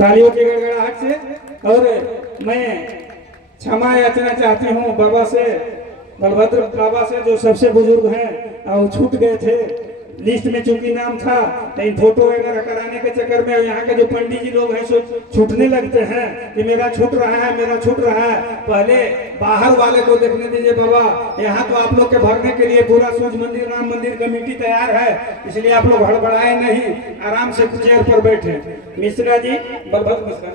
तालियों की गड़गड़ाहट से। और मैं क्षमा याचना चाहती हूँ बाबा से, बलभद्र बाबा से, जो सबसे बुजुर्ग हैं और छूट गए थे लिस्ट में, चूंकि नाम था, लेकिन फोटो वगैरह कराने के चक्कर में यहाँ के जो पंडित जी लोग हैं सो छूटने लगते हैं कि मेरा छूट रहा है, मेरा छूट रहा है। पहले बाहर वाले को देखने दीजिए बाबा, यहाँ तो आप लोग के भरने के लिए पूरा सूर्य मंदिर राम मंदिर कमेटी तैयार है, इसलिए आप लोग हड़बड़ाए नहीं, आराम से चेयर पर बैठे। मिश्रा जी, बलभद्र मिश्रा,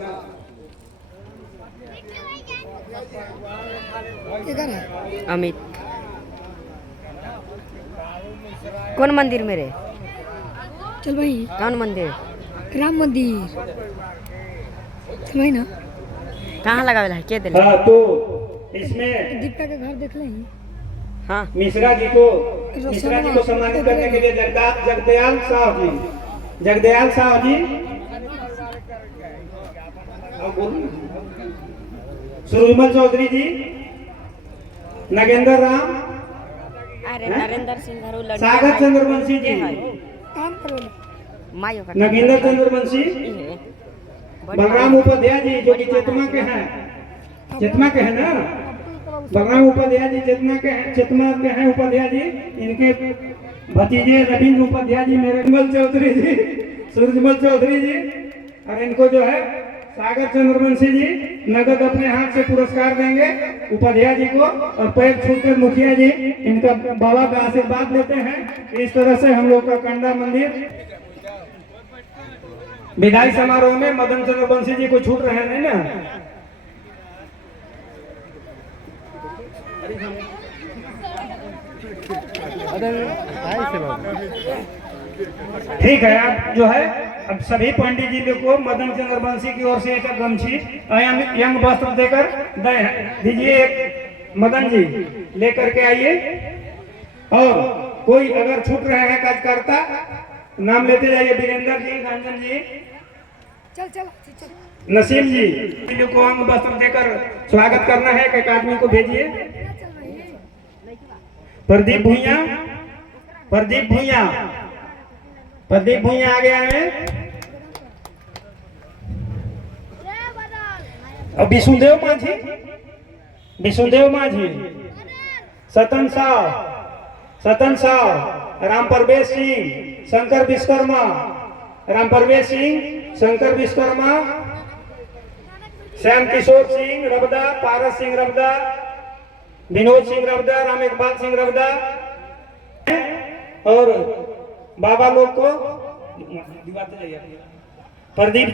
अमित, कौन मंदिर मेरे? चल भाई। कौन मंदिर? राम मंदिर। चल भाई ना। कहाँ लगा है? क्या दिल? हाँ, तो इसमें दीपिका के घर देख लें। हाँ, मिश्रा जी को सम्मानित करने के लिए जगदयाल साहब जी, सुरजमल चौधरी जी, नगेंद्र राम, अरे नरेंद्र सिंह, सागर चंद्रवंशी जी, काम करो। नगेंद्र चंद्रवंशी, बलराम उपाध्याय जी जो कि चेतमा के हैं ना, बलराम उपाध्याय जी चेतमा के हैं उपाध्याय जी, इनके भतीजे रविंद्र उपाध्याय जी, नरेंद्र चौधरी जी, सूरजमल चौधरी जी, और इनको जो है सागर चंद्रवंशी जी नगद अपने हाथ से पुरस्कार देंगे उपाध्याय जी को, और पैर छूकर मुखिया जी इनका बाबा का आशीर्वाद लेते हैं। इस तरह से हम लोग का कंडा मंदिर विदाई समारोह में मदन चंद्रवंशी जी को छूट रहे हैं ना। ठीक है, आप जो है अब सभी पंडित जी को मदन चंद्रवंशी की ओर से एक गमछी यंग वस्त्र देकर दीजिए। एक मदन जी लेकर के आइए, और कोई अगर छूट रहे हैं कार्यकर्ता नाम लेते जाइए। वीरेंद्र जी, रंजन जी, नसीम जी को अंग वस्त्र देकर स्वागत करना है। एक आदमी को भेजिए। प्रदीप भूया आ गया है। और विष्णुदेव माझी, सतन साव, राम परवेश सिंह, शंकर विश्वकर्मा, श्याम किशोर सिंह रबदा, पारस सिंह रबदा, विनोद सिंह रबदा, राम इकबाल सिंह रबदा, और बाबा लोग को दिवाते जाइए। प्रदीप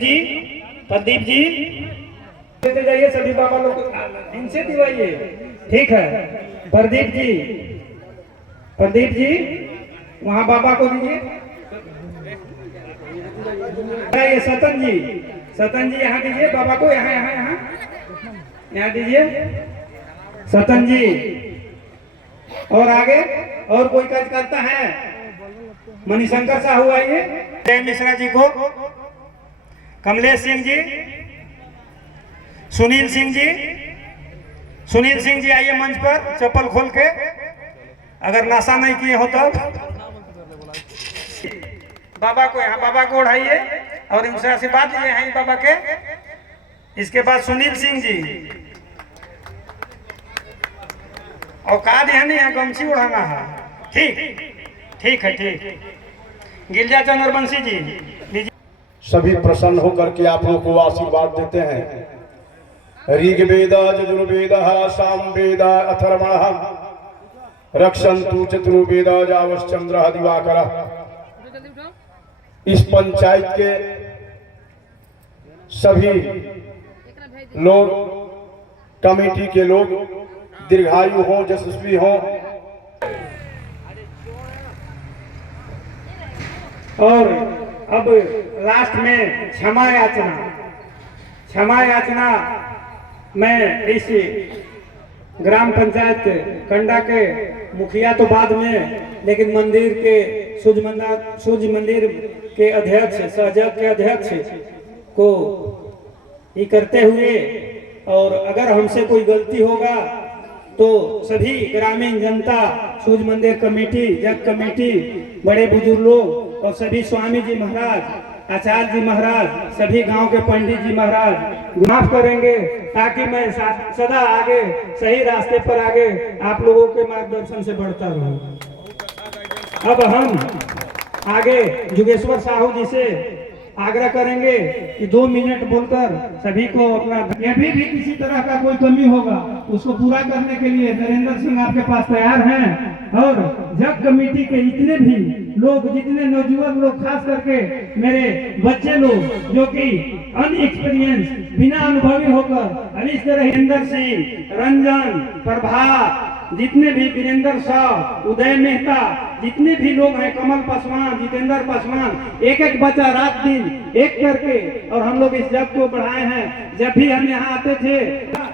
जी देते जाइए सभी बाबा लोग को, इनसे दिवाइए। ठीक है, प्रदीप जी वहाँ बाबा को दीजिए। ये सतन जी यहाँ दीजिए बाबा को, यहाँ दीजिए सतन जी। और आगे और कोई कार्य करता है? मणिशंकर साहू आइए। जय मिश्रा जी को, कमलेश सिंह जी, सुनील सिंह जी आइए मंच पर, चप्पल खोल के, अगर नशा नहीं किए हो तो बाबा को उठाइए और इनसे आशीर्वाद लिए हैं बाबा के। इसके बाद सुनील सिंह जी, औकात है नहीं है, गमछी उड़ाना है। ठीक है। गिरजा चंद्रवंशी जी, सभी प्रसन्न होकर के आप लोगों को आशीर्वाद देते हैं। ऋग्वेद यजुर्वेद सामवेद अथर्वण रक्षन्तु चतुर्वेद जावश्चंद्र दिवाकर। इस पंचायत के सभी लोग, कमेटी के लोग दीर्घायु हो, यशस्वी हो। और अब लास्ट में क्षमा याचना मैं इस ग्राम पंचायत कंडा के मुखिया तो बाद में, लेकिन मंदिर के सूर्य मंदिर के अध्यक्ष, सहजग के अध्यक्ष को ये करते हुए, और अगर हमसे कोई गलती होगा तो सभी ग्रामीण जनता, सूर्य मंदिर कमेटी, जग कमेटी, बड़े बुजुर्ग लोग और सभी स्वामी जी महाराज आचार्य जी महाराज, सभी गांव के पंडित जी महाराज माफ करेंगे, ताकि मैं सदा आगे सही रास्ते पर आगे आप लोगों के मार्गदर्शन से बढ़ता रहूं। अब हम आगे जुगेश्वर साहू जी से आग्रह करेंगे कि 2 मिनट बोलकर सभी को अपना, यदि भी किसी तरह का कोई कमी होगा उसको पूरा करने के लिए नरेंद्र सिंह आपके पास तैयार हैं। और जग कमेटी के जितने भी लोग, जितने नौजवान लोग, खास करके मेरे बच्चे लोग जो कि अनएक्सपीरियंस, बिना अनुभवी होकर अभी इस तरह नरेंद्र सिंह, रंजन, प्रभात, जितने भी वीरेंद्र शाह, उदय मेहता, जितने भी लोग हैं, कमल पासवान, जितेंद्र पासवान, एक एक बच्चा रात दिन एक करके, और हम लोग इस जग को बढ़ाए हैं। जब भी हम यहाँ आते थे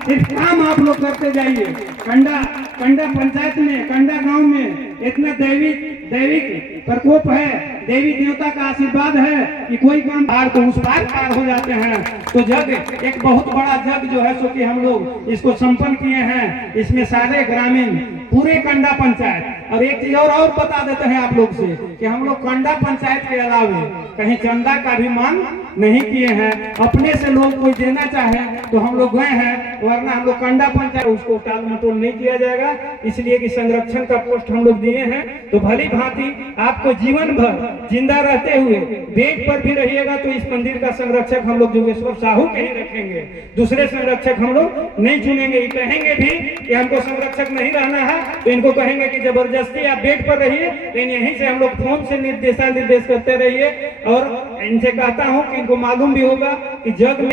सिर्फ काम आप लोग करते जाइए। कंडा पंचायत में, कंडा गांव में इतना दैविक प्रकोप है, देवी देवता का आशीर्वाद है कि कोई काम पार तो उस पार हो जाते हैं। तो जग एक बहुत बड़ा जग जो है सो कि हम लोग इसको संपन्न किए हैं। इसमें सारे ग्रामीण, पूरे कंडा पंचायत, और एक चीज और बता देते हैं आप लोग से कि हम लोग कंडा पंचायत के अलावे कहीं चंदा का भी मांग नहीं किए हैं। अपने से लोग कोई देना चाहे तो हम लोग गए हैं, वरना हम लोग कंडा पंचायत उसको टाल मटोल नहीं किया जाएगा। इसलिए कि संरक्षण का पोस्ट हम लोग दिए हैं, तो भली भांति आपको जीवन भर जिंदा रहते हुए बेड पर भी रहिएगा तो इस मंदिर का संरक्षक हम लोग जोगेश्वर साहू के ही रखेंगे। दूसरे संरक्षक हम लोग नहीं चुनेंगे। कहेंगे भी कि हमको संरक्षक नहीं रहना है तो इनको कहेंगे कि जबरदस्ती आप बेड पर रहिए, लेकिन यहीं से हम लोग फोन से निर्देश करते रहिए। और इनसे कहता हूं कि इनको मालूम भी होगा कि जग में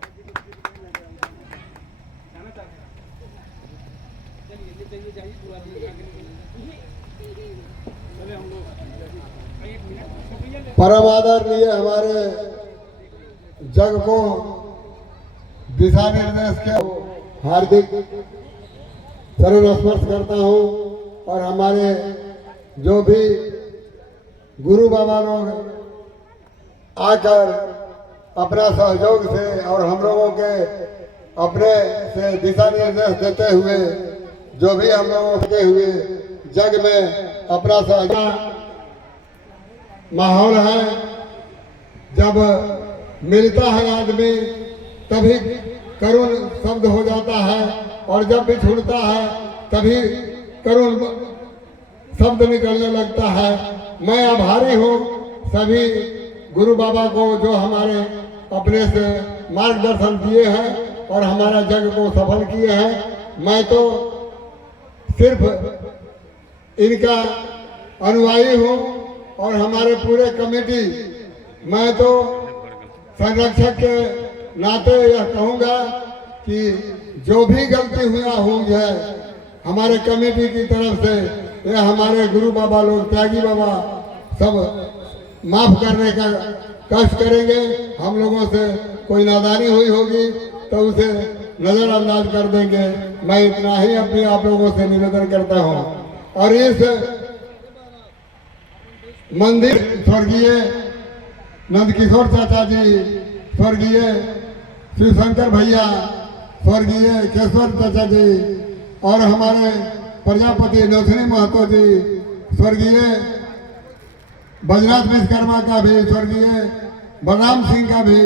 परम आदरणीय हमारे जग को दिशा निर्देश के हार्दिक चरण स्पर्श करता हूँ। और हमारे जो भी गुरु बाबा लोग आकर अपना सहयोग से और हम लोगों के अपने से दिशा निर्देश देते हुए, जो भी हम लोगों के हुए जग में अपना सहयोग माहौल है। जब मिलता है आदमी तभी करुण शब्द हो जाता है, और जब भी छूटता है तभी करुण शब्द निकलने लगता है। मैं आभारी हूँ सभी गुरु बाबा को जो हमारे अपने से मार्गदर्शन दिए हैं और हमारा जग को सफल किए हैं। मैं तो सिर्फ इनका अनुयायी हूँ, और हमारे पूरे कमेटी, मैं तो संरक्षक के नाते यह कहूँगा कि जो भी गलती हुई है हमारे कमेटी की तरफ से, यह हमारे गुरु बाबा लोग, त्यागी बाबा सब माफ करने का कष्ट करेंगे। हम लोगों से कोई नादानी हुई होगी तो उसे नजरअंदाज कर देंगे। मैं इतना ही अपने आप लोगों से निवेदन करता हूँ। और इस मंदिर स्वर्गीय नंदकिशोर चाचा जी, स्वर्गीय शिवशंकर भैया, स्वर्गीय केशवर चाचा जी, और हमारे प्रजापति नौसनी महतो जी, स्वर्गीय बजनाथ विश्वकर्मा का भी, स्वर्गीय बलराम सिंह का भी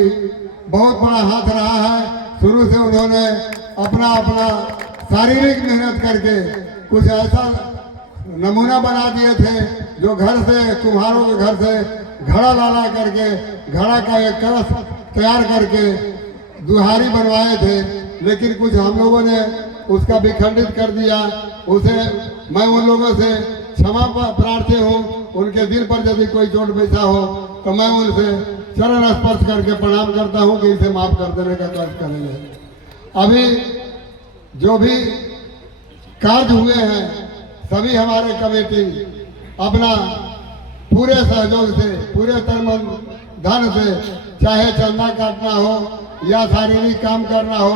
बहुत बड़ा हाथ रहा है। शुरू से उन्होंने अपना शारीरिक मेहनत करके कुछ ऐसा नमूना बना दिए थे जो घर से, कुम्हारों के घर से घड़ा ला करके, घड़ा का एक कलश तैयार करके दुहारी बनवाए थे। लेकिन कुछ हम लोगों ने उसका विखंडित कर दिया। उसे मैं उन लोगों से क्षमा प्रार्थी हूँ। उनके दिल पर यदि कोई चोट बैठा हो तो मैं उनसे चरण स्पर्श करके प्रणाम करता हूँ कि इसे माफ कर देने का कष्ट करेंगे। अभी जो भी कार्य हुए हैं सभी हमारे कमेटी अपना पूरे सहयोग से, पूरे तन मन धन से, चाहे चंदा काटना हो या शारीरिक काम करना हो,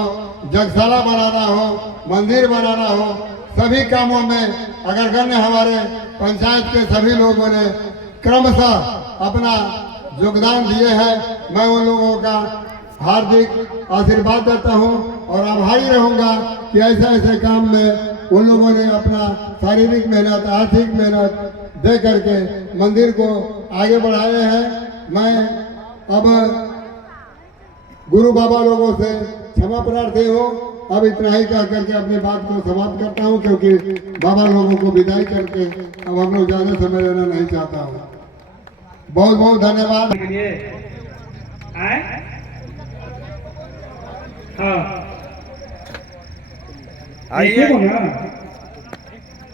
जगशाला बनाना हो, मंदिर बनाना हो, सभी कामों में अग्रगण्य हमारे पंचायत के सभी लोगों ने क्रमशः अपना योगदान दिए हैं। मैं उन लोगों का हार्दिक आशीर्वाद देता हूं और आभारी रहूंगा कि ऐसे काम में उन लोगों ने अपना शारीरिक मेहनत, आर्थिक मेहनत दे करके मंदिर को आगे बढ़ाए हैं। मैं अब गुरु बाबा लोगों से क्षमा प्रार्थी हो। अब इतना ही कह करके अपनी बात को समाप्त करता हूँ, क्योंकि बाबा लोगों को विदाई करके अब हम लोग ज़्यादा समय लेना नहीं चाहता हूँ। बहुत बहुत धन्यवाद। आए हाँ आइए देखो ना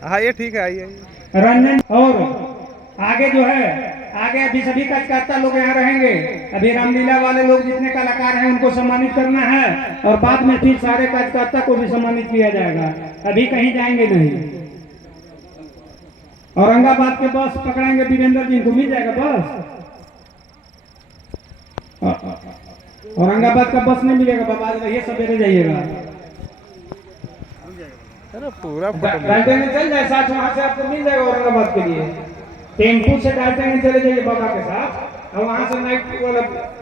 आइए, ठीक है, आइए आइए। रंजन और आगे जो है, आगे अभी सभी कार्यकर्ता लोग यहाँ रहेंगे। अभी रामलीला वाले लोग जितने कलाकार हैं उनको सम्मानित करना है, और बाद में फिर सारे कार्यकर्ता को भी सम्मानित किया जाएगा। अभी कहीं जाएंगे नहीं। औरंगाबाद के बस पकड़ेंगे, वीरेंद्र जी को मिल जाएगा बस। औरंगाबाद का बस नहीं मिलेगा बाबा, रहिए सवेरे जाइएगा। अरे पूरा डालते में चल जाए साथ, वहां से आपको मिल जाएगा औरंगाबाद के लिए। टेम्पू से डालते में चले जाइए बाबा के साथ, और वहां से नाइट वाला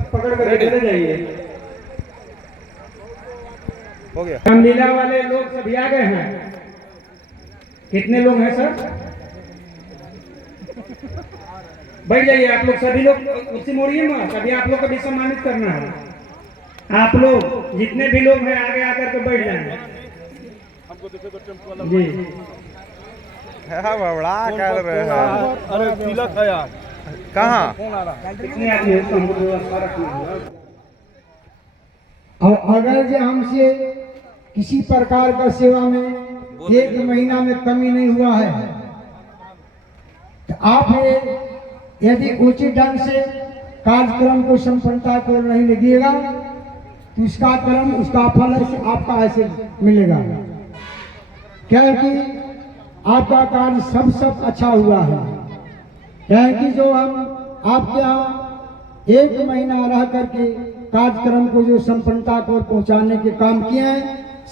पकड़ कर चले जाइए। हो गया। रामलीला वाले लोग सभी आ गए हैं। कितने लोग हैं सर? बैठ जाइए आप लोग, सभी लोग उसी मोड़िए में। सभी आप लोग को भी सम्मानित करना है। आप लोग जितने भी लोग हैं आगे आकर के बैठ जाएंगे जी। बड़ा कर रहे हैं। अरे तिलक है यार, कहाँ? कितने आदमी हैं, उसको हमको व्यवस्था रखना होगा। और अगर जो हमसे किसी प्रकार का सेवा में 1 महीना में कमी नहीं हुआ है, तो आप यदि उचित ढंग से कार्यक्रम को संपन्नता को नहीं लगिएगा, तो उसका कर्म, उसका फल ऐसे आपका ऐसे मिलेगा। क्योंकि आपका कार्य सब अच्छा हुआ है। क्योंकि जो हम आपके यहाँ 1 महीना रह करके कार्यक्रम को जो संपन्नता को पहुंचाने के काम किए हैं,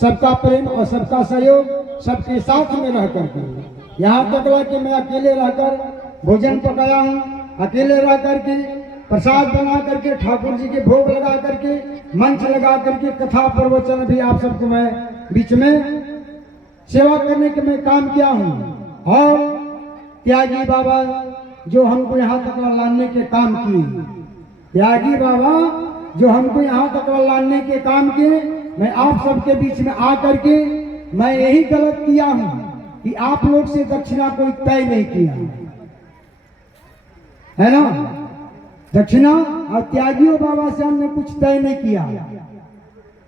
सबका प्रेम और सबका सहयोग सबके साथ में रह करके, यहाँ तक रह कि मैं अकेले रहकर भोजन पकाया हूँ, अकेले रह करके प्रसाद बना करके, ठाकुर जी के भोग लगा करके, मंच लगा करके कथा प्रवचन भी आप सबको मैं बीच में सेवा करने के मैं काम किया हूँ। और त्यागी बाबा जो हमको यहाँ तक लाने के काम किए, त्यागी बाबा जो हमको यहाँ तक लाने के काम किए, मैं आप सबके बीच में आ करके मैं यही गलत किया हूँ कि आप लोग से दक्षिणा कोई तय नहीं किया है ना। दक्षिणा और त्यागियों बाबा से हमने कुछ तय नहीं किया,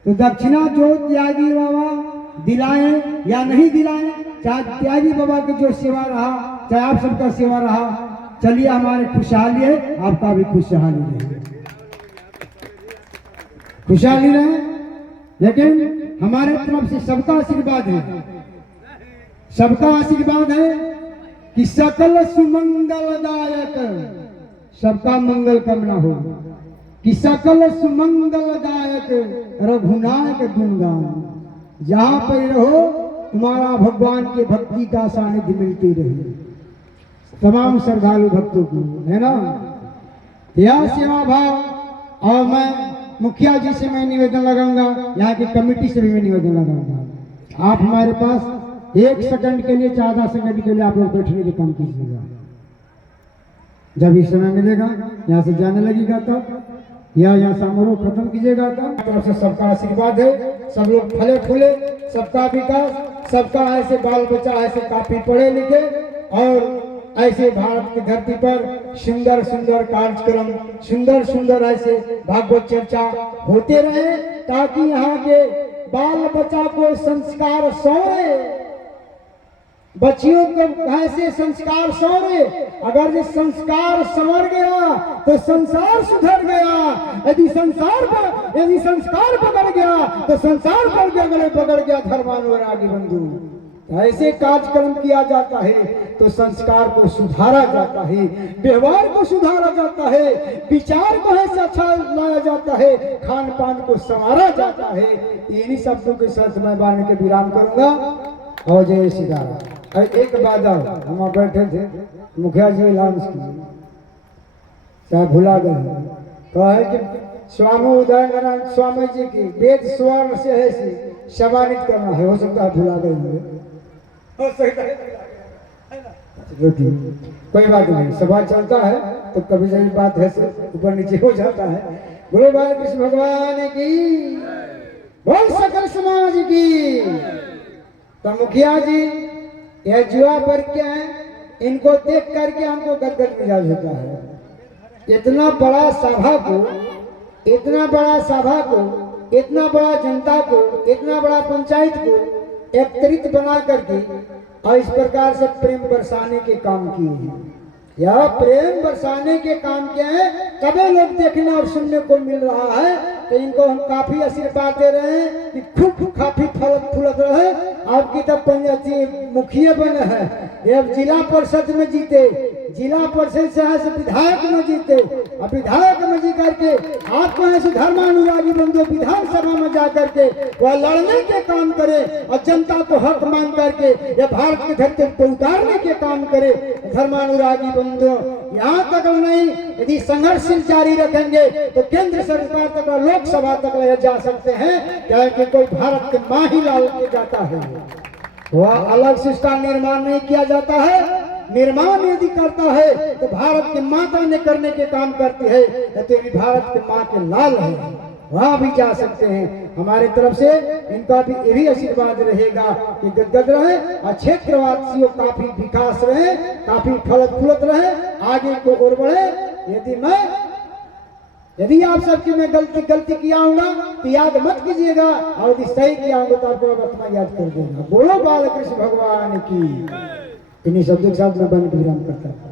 तो दक्षिणा जो त्यागी बाबा दिलाएं या नहीं दिलाएं, चाहे त्यागी बाबा की जो सेवा रहा, चाहे आप सबका सेवा रहा, चलिए हमारे खुशहाली है, आपका भी खुशहाली रहे, खुशहाली रहे। लेकिन हमारे तरफ से सबका आशीर्वाद है, सबका आशीर्वाद है कि सकल सुमंगलदायक, सबका मंगल कामना हो, कि सकल सुमंगलदायक रघुनायक गुणगान, जहाँ पर रहो तुम्हारा भगवान के भक्ति का सानिध्य मिलती रहे तमाम श्रद्धालु भक्तों को, है ना। यह सेवा भाव, और मैं मुखिया जी से मैं निवेदन लगाऊंगा, यहाँ की कमेटी से भी मैं निवेदन लगाऊंगा, आप हमारे पास 1 सेकंड के लिए, 14 सेकंड के लिए आप लोग बैठने के काम कीजिएगा। जब इस समय मिलेगा, यहाँ से जाने लगेगा तब, या यहाँ समारोह खत्म कीजिएगा तब। तरफ से सबका आशीर्वाद है, सब लोग फले फूले, सबका विकास, सबका ऐसे बाल बच्चा ऐसे काफी पढ़े लिखे, और ऐसे भारत की धरती पर सुंदर सुंदर कार्यक्रम, सुंदर सुंदर ऐसे भागवत चर्चा होते रहे, ताकि यहाँ के बाल बच्चा को संस्कार सौरे, बच्चियों को ऐसे संस्कार सौरे। अगर ये संस्कार संवर गया तो संसार सुधर गया, यदि संस्कार पकड़ गया तो संसार पड़ गया, गले पकड़ गया धर्मानुरागी बंधु। ऐसे कार्यक्रम किया जाता है तो संस्कार को सुधारा जाता है, व्यवहार को सुधारा जाता है, विचार को ऐसे अच्छा लाया जाता है, खान पान को संवारा जाता है। इन्हीं शब्दों के साथ मैं बांध के विराम करूंगा। और जय श्री राम। एक बात हम बैठे थे, मुखिया जी लॉन्च किए, चाहे भुला गए, कहे कि स्वामी उदयनारायण स्वामी जी की वेद स्वर्ण से है सम्मानित करना है, हो सकता है भुला गए, कोई बात नहीं, सभा चलता है तो तो कभी कभी बात है ऊपर नीचे हो जाता है। बोलो बाल कृष्ण भगवान की, बोल सकल समाज की। तो मुखिया जी यह जुआ पर क्या है, इनको देख करके हमको गदगद मिजाज होता है। इतना बड़ा सभा को, इतना बड़ा सभा को, इतना बड़ा जनता को, इतना बड़ा पंचायत को एकत्रित बना करके और इस प्रकार से प्रेम बरसाने के काम किए हैं। यह प्रेम बरसाने के काम किए हैं, तभी लोग देखने और सुनने को मिल रहा है। तो इनको हम काफी आशीर्वाद दे रहे हैं कि खूब काफी फलत फूलत रहे। आपकी तब पंचायत मुखिया बने हैं, ये जिला परिषद में जीते, जिला परिषद से है विधायक में जीते, और विधायक में जी करके आपको ऐसे धर्मानुरागी बंधु विधानसभा में जा करके वह लड़ने के काम करे और जनता को हक मांग करके यह भारत के धरती पर उतारने के काम करे। धर्मानुरागी बंधु यहाँ तक नहीं, यदि संघर्ष जारी रखेंगे तो केंद्र सरकार तक, लोकसभा तक ले जा सकते हैं। क्या कि कोई भारत के माँ ही लाल के जाता है, वह अलग से इसका निर्माण नहीं किया जाता है। निर्माण यदि करता है तो भारत की माता ने करने के काम करती है, तो भी भारत के माँ के लाल है, वहाँ भी जा सकते हैं। हमारे तरफ से इनका भी यही आशीर्वाद रहेगा कि गदगद रहे और क्षेत्रवासियों काफी विकास रहे, काफी फलत फूलत रहे, आगे को और बढ़े। यदि आप सबकी मैं गलती किया हूँ तो याद मत कीजिएगा, और यदि सही किया हूँ तो आपको अपना याद कर देना। बोलो बाल कृष्ण भगवान की। इन्हीं शब्दों के साथ मैं बन विराम करता हूँ।